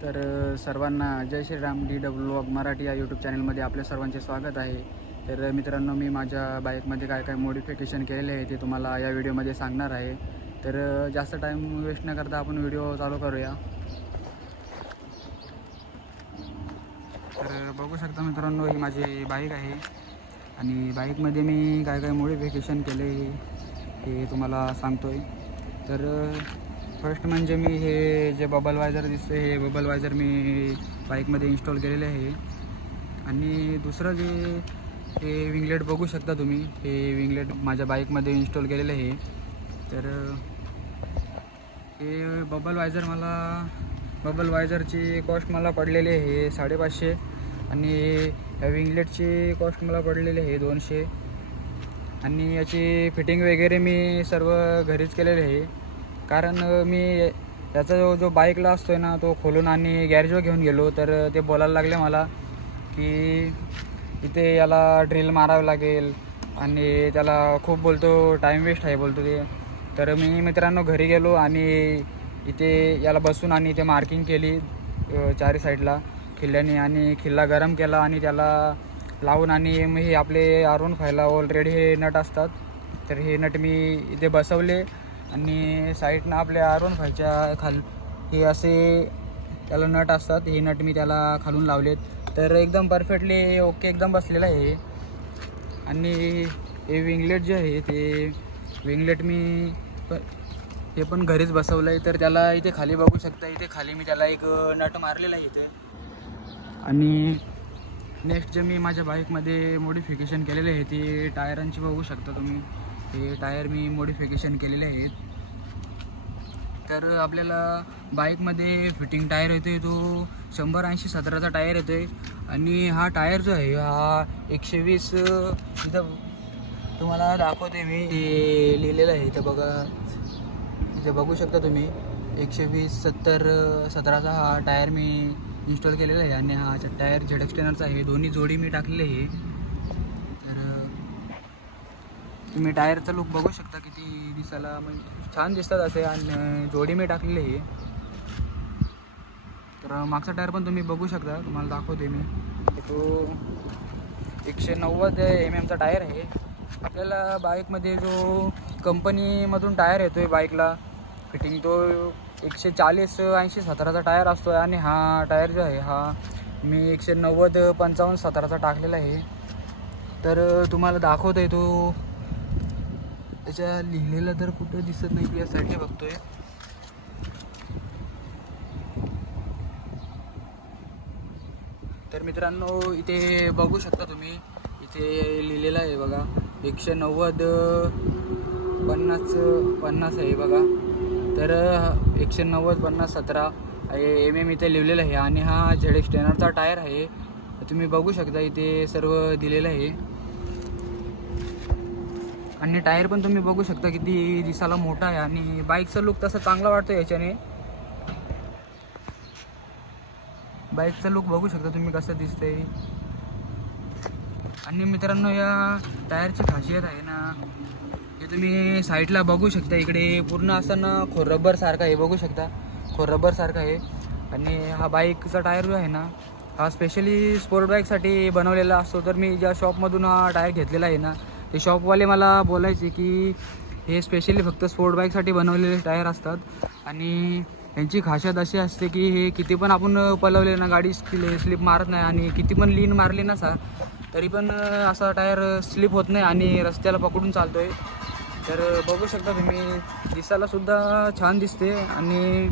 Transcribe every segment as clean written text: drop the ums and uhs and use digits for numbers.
सर्वांना जय Shriram DW vlog Marathi या YouTube चॅनलमध्ये आपल्या सर्वांचे स्वागत आहे. तर मित्रांनो, मी माझ्या बाईकमध्ये काय काय मॉडिफिकेशन केलेले आहे ते तुम्हाला या व्हिडिओमध्ये सांगणार आहे. जास्त टाईम वेस्ट न करता आपण व्हिडिओ चालू करूया. बघू शकता मित्रांनो, ही माझी बाईक आहे आणि बाईकमध्ये मी काय काय मॉडिफिकेशन केले हे तुम्हाला सांगतो आहे. फर्स्ट म्हणजे मी हे जे बबल वायझर दिसते, हे बबल वायझर मी बाईकमध्ये इन्स्टॉल केलेले आहे. आणि दुसरं जे हे विंगलेट बघू शकता तुम्ही, हे विंगलेट माझ्या बाईकमध्ये इन्स्टॉल केलेलं आहे. हे बबल वायझरची कॉस्ट मला पडलेली आहे 550 आणि या विंगलेटची कॉस्ट मला पडलेली आहे 200. आणि याची फिटिंग वगैरे मी सर्व घरीच केलेली आहे, कारण मी याचा जो बाईकला असतो आहे ना, तो खोलून आणि गॅरेजवर घेऊन गेलो तर ते बोलायला लागले मला की इथे याला ड्रिल मारावं लागेल आणि त्याला खूप बोलतो टाईम वेस्ट आहे बोलतो ते. तर मी मित्रांनो घरी गेलो आणि इथे याला बसून आणि इथे मार्किंग केली चारी साईडला खिल्ल्याने, आणि खिल्ला गरम केला आणि त्याला लावून, आणि मग हे आपले R15 ऑलरेडी हे नट असतात, तर हे नट मी इथे बसवले आणि साईडनं आपल्या R15च्या हे असे त्याला नट असतात, हे नट मी त्याला खालून लावलेत. तर एकदम परफेक्टली ओके एकदम बसलेलं आहे. आणि हे विंगलेट जे आहे ते विंगलेट मी हे पण घरीच बसवलं आहे. तर त्याला इथे खाली बघू शकता, इथे खाली मी त्याला एक नट मारलेला आहे इथे. आणि नेक्स्ट जे मी माझ्या बाईकमध्ये मॉडिफिकेशन केलेले आहे ते टायरांची बघू शकता तुम्ही. हे टायर मी मॉडिफिकेशन केलेले आहेत. तर आपल्याला बाईकमध्ये फिटिंग टायर येतो आहे तो 100-80-17चा टायर येतो आहे. आणि हा टायर जो आहे हा 120 इथं तुम्हाला दाखवते मी, हे लिहिलेलं आहे इथं बघा, इथे बघू शकता तुम्ही 120-70-17चा हा टायर मी इन्स्टॉल केलेला आहे. आणि हा टायर झेड एक्सटेनरचा आहे, दोन्ही जोडी मी टाकलेले आहे. तर तुम्ही टायरचा लुक बघू शकता, किती दिसायला म्हणजे छान दिसतात असे, आणि जोडी मी टाकलेली आहे. तर मागचा टायर पण तुम्ही बघू शकता, तुम्हाला दाखवते मी. तो 190 mm चा टायर आहे. आपल्याला बाईकमध्ये जो कंपनीमधून टायर येतो आहे बाईकला फिटिंग, तो 140-80-17चा टायर असतो आहे. आणि हा टायर जो आहे हा मी 190-55-17चा टाकलेला आहे. तर तुम्हाला दाखवतो आहे, तो त्याच्या लिहिलेलं तर कुठं दिसत नाही, यासाठी बघतोय. तर मित्रांनो, इथे बघू शकता तुम्ही, इथे लिहिलेलं आहे बघा 190-50 आहे बघा. तर 190-50-17 mm इथे लिहिलेलं आहे. आणि हा झेड एक्सटेनरचा टायर आहे, तुम्ही बघू शकता इथे सर्व दिलेलं आहे. आणि टायर पण तुम्ही बघू शकता किती दिसायला मोठा आहे, आणि बाईकचा लुक तसा चांगला वाटतो याच्याने. बाईकचा लुक बघू शकता तुम्ही कसं दिसतंय. आणि मित्रांनो, या टायरची खासियत आहे ना, हे तुम्ही साईडला बघू शकता, इकडे पूर्ण असं ना रबरसारखं आहे, बघू शकता रबरसारखं आहे. आणि हा बाईकचा टायर जो आहे ना, हा स्पेशली स्पोर्ट बाईकसाठी बनवलेला असतो. तर मी ज्या शॉपमधून हा टायर घेतलेला आहे ना, ते शॉपवाले मला बोलायचे की हे स्पेशली फक्त स्पोर्ट बाईकसाठी बनवलेले टायर असतात. आणि यांची खासियत अशी असते की हे किती पण आपण पळवले ना, गाडी स्लिप मारत नाही, आणि किती पण लीन मारली ना तरी पण असा टायर स्लिप होत नाही आणि रस्त्याला पकडून चालतो आहे. तर बघू शकता तुम्ही, दिसायलासुद्धा छान दिसते. आणि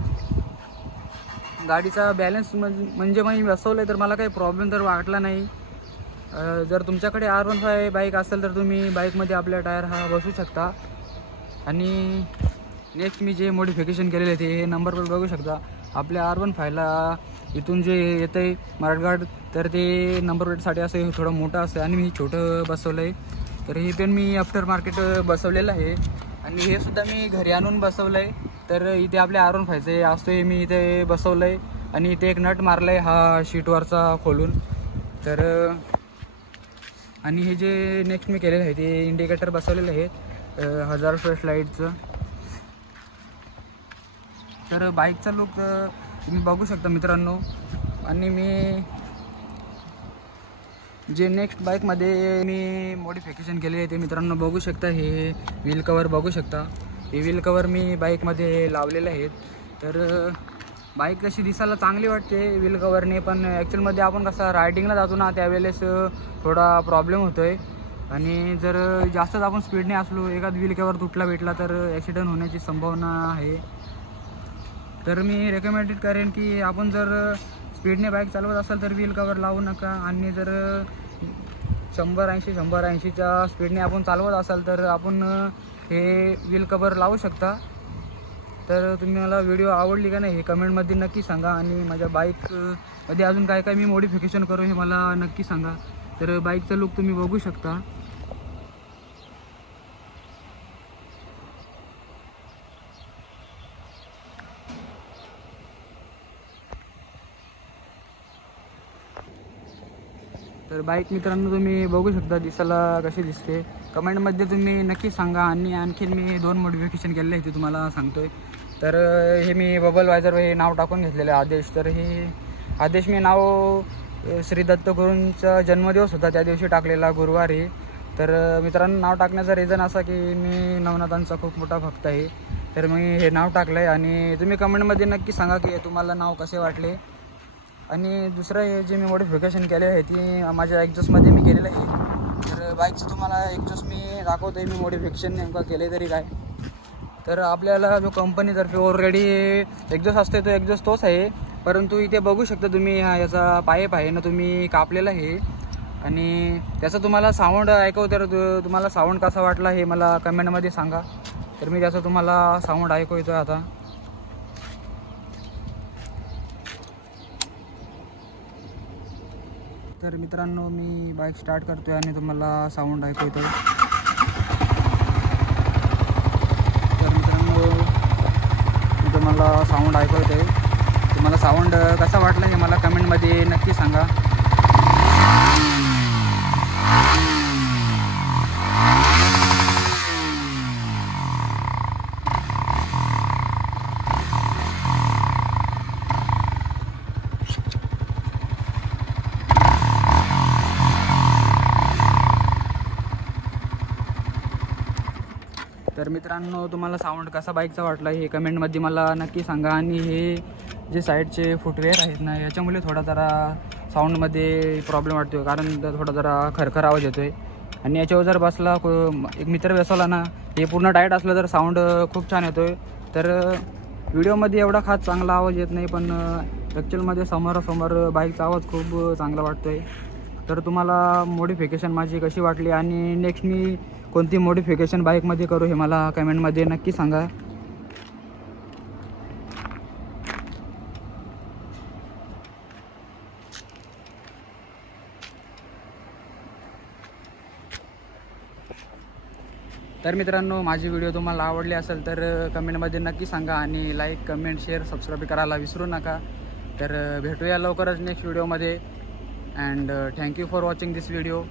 गाडीचा बॅलन्स म्हणजे मी बसवलं आहे, तर मला काही प्रॉब्लेम तर वाटला नाही. जर तुमच्याकडे R15 बाईक असेल तर तुम्ही बाईकमध्ये आपल्या टायर हा बसू शकता. आणि नेक्स्ट मी जे मॉडिफिकेशन केलेले आहे ते नंबर प्लेट बघू शकता. आपल्या R15ला इथून जे येतं आहे मराठगाड, तर ते नंबर प्लेटसाठी असं थोडं मोठं असतं आणि मी छोटं बसवलं आहे. तर हे पण मी आफ्टर मार्केट बसवलेलं आहे, आणि हे सुद्धा मी घरी आणून बसवलं आहे. तर इथे आपल्या R15 असतो हे मी इथे बसवलं आहे, आणि इथे एक नट मारला आहे हा शीटवरचा खोलून. तर आणि हे जे नेक्स्ट मी केलेलं आहे ते इंडिकेटर बसवलेलं आहे 1000 फ्लॅश लाईटचं. तर बाईकचा लुक तुम्ही बघू शकता मित्रांनो. आणि मी जे नेक्स्ट बाईकमध्ये मी मॉडिफिकेशन केले आहे ते मित्रांनो बघू शकता. हे व्हील कवर बघू शकता. हे व्हील कवर मी बाईकमध्ये लावलेले आहेत. तर बाईक कशी दिसायला चांगली वाटते व्हील कवरने, पण ॲक्च्युअलमध्ये आपण कसं रायडिंगला जातो ना त्यावेळेस थोडा प्रॉब्लेम होतो आहे. आणि जर जास्तच आपण स्पीडने असलो, एखाद व्हील कवर तुटला भेटला तर ॲक्सिडेंट होण्याची संभावना आहे. तर मी रेकमेंडेड करेन की आपण जर स्पीडने बाईक चालवत असाल तर व्हील कवर लावू नका. आणि जर 100-80च्या स्पीडने आपण चालवत असाल तर आपण हे व्हील कवर लावू शकता. तर तुम्ही मला व्हिडिओ आवडली का नाही हे कमेंटमध्ये नक्की सांगा. आणि माझ्या बाईकमध्ये अजून काय काय मी मॉडिफिकेशन करू हे मला नक्की सांगा. तर बाईकचा लुक तुम्ही बघू शकता. तर बाईक मित्रांनो तुम्ही बघू शकता दिसायला कशी दिसते. कमेंटमध्ये तुम्ही नक्की सांगा. आणि आणखीन मी 2 मॉडिफिकेशन केलेले आहे ते तुम्हाला सांगतो आहे. तर हे मी बबल वायझर हे नाव टाकून घेतलेलं आहे आदेश. तर हे आदेश मी नाव श्री दत्तगुरूंचा जन्मदिवस होता त्या दिवशी टाकलेला गुरुवारी. तर मित्रांनो नाव टाकण्याचा रिझन असा की मी नवनाथांचा खूप मोठा भक्त आहे. तर मी हे नाव टाकलं आहे. आणि तुम्ही कमेंटमध्ये नक्की सांगा की तुम्हाला नाव कसे वाटले. आणि दुसरं हे जे मी मॉडिफिकेशन केले आहे ती माझ्या एक्झॉस्टमध्ये मी केलेलं आहे. तर बाईकचं तुम्हाला एक्झॉस्ट मी दाखवतो आहे मी मॉडिफिकेशन नेमका केले तरी काय. तर आपल्याला जो कंपनीतर्फे ऑलरेडी एक्झॉस्ट असते तो एक्झॉस्ट तोच आहे, परंतु इथे बघू शकता तुम्ही याचा पाईप आहे ना तुम्ही कापलेला आहे. आणि त्याचा तुम्हाला साऊंड ऐकव तर तुम्हाला साऊंड कसा वाटला हे मला कमेंटमध्ये सांगा. तर मी त्याचा तुम्हाला साऊंड ऐकवतो आता. तर मित्रांनो मी बाईक स्टार्ट करतो आहे आणि तुम्हाला साऊंड ऐकवतो आहे. तर मित्रांनो मी तुम्हाला साऊंड ऐकवतो आहे. तुम्हाला साऊंड कसा वाटला हे मला कमेंटमध्ये नक्की सांगा. तर मित्रांनो तुम्हाला साऊंड कसा बाईकचा वाटला हे कमेंटमध्ये मला नक्की सांगा. आणि हे जे साईडचे फुटवेअर आहेत ना याच्यामुळे थोडा जरा साऊंडमध्ये प्रॉब्लेम वाटतो, कारण थोडा जरा खरखर आवाज येतो आहे. आणि याच्यावर जर बसला एक मित्र बसवला ना हे पूर्ण टाईट असलं तर साऊंड खूप छान येतो आहे. तर व्हिडिओमध्ये एवढा खास चांगला आवाज येत नाही, पण ॲक्च्युअलमध्ये समोरासमोर बाईकचा आवाज खूप चांगला वाटतो आहे. तर तुम्हाला मॉडिफिकेशन माझी कशी वाटली आणि नेक्स्ट मी कोणती मॉडिफिकेशन बाईकमध्ये करू हे मला कमेंटमध्ये नक्की सांगा. तर मित्रांनो माझी व्हिडिओ तुम्हाला आवडली असेल तर कमेंटमध्ये नक्की सांगा. आणि लाईक कमेंट शेअर सबस्क्राईब करायला विसरू नका. तर भेटूया लवकरच नेक्स्ट व्हिडिओमध्ये. And thank you for watching this video.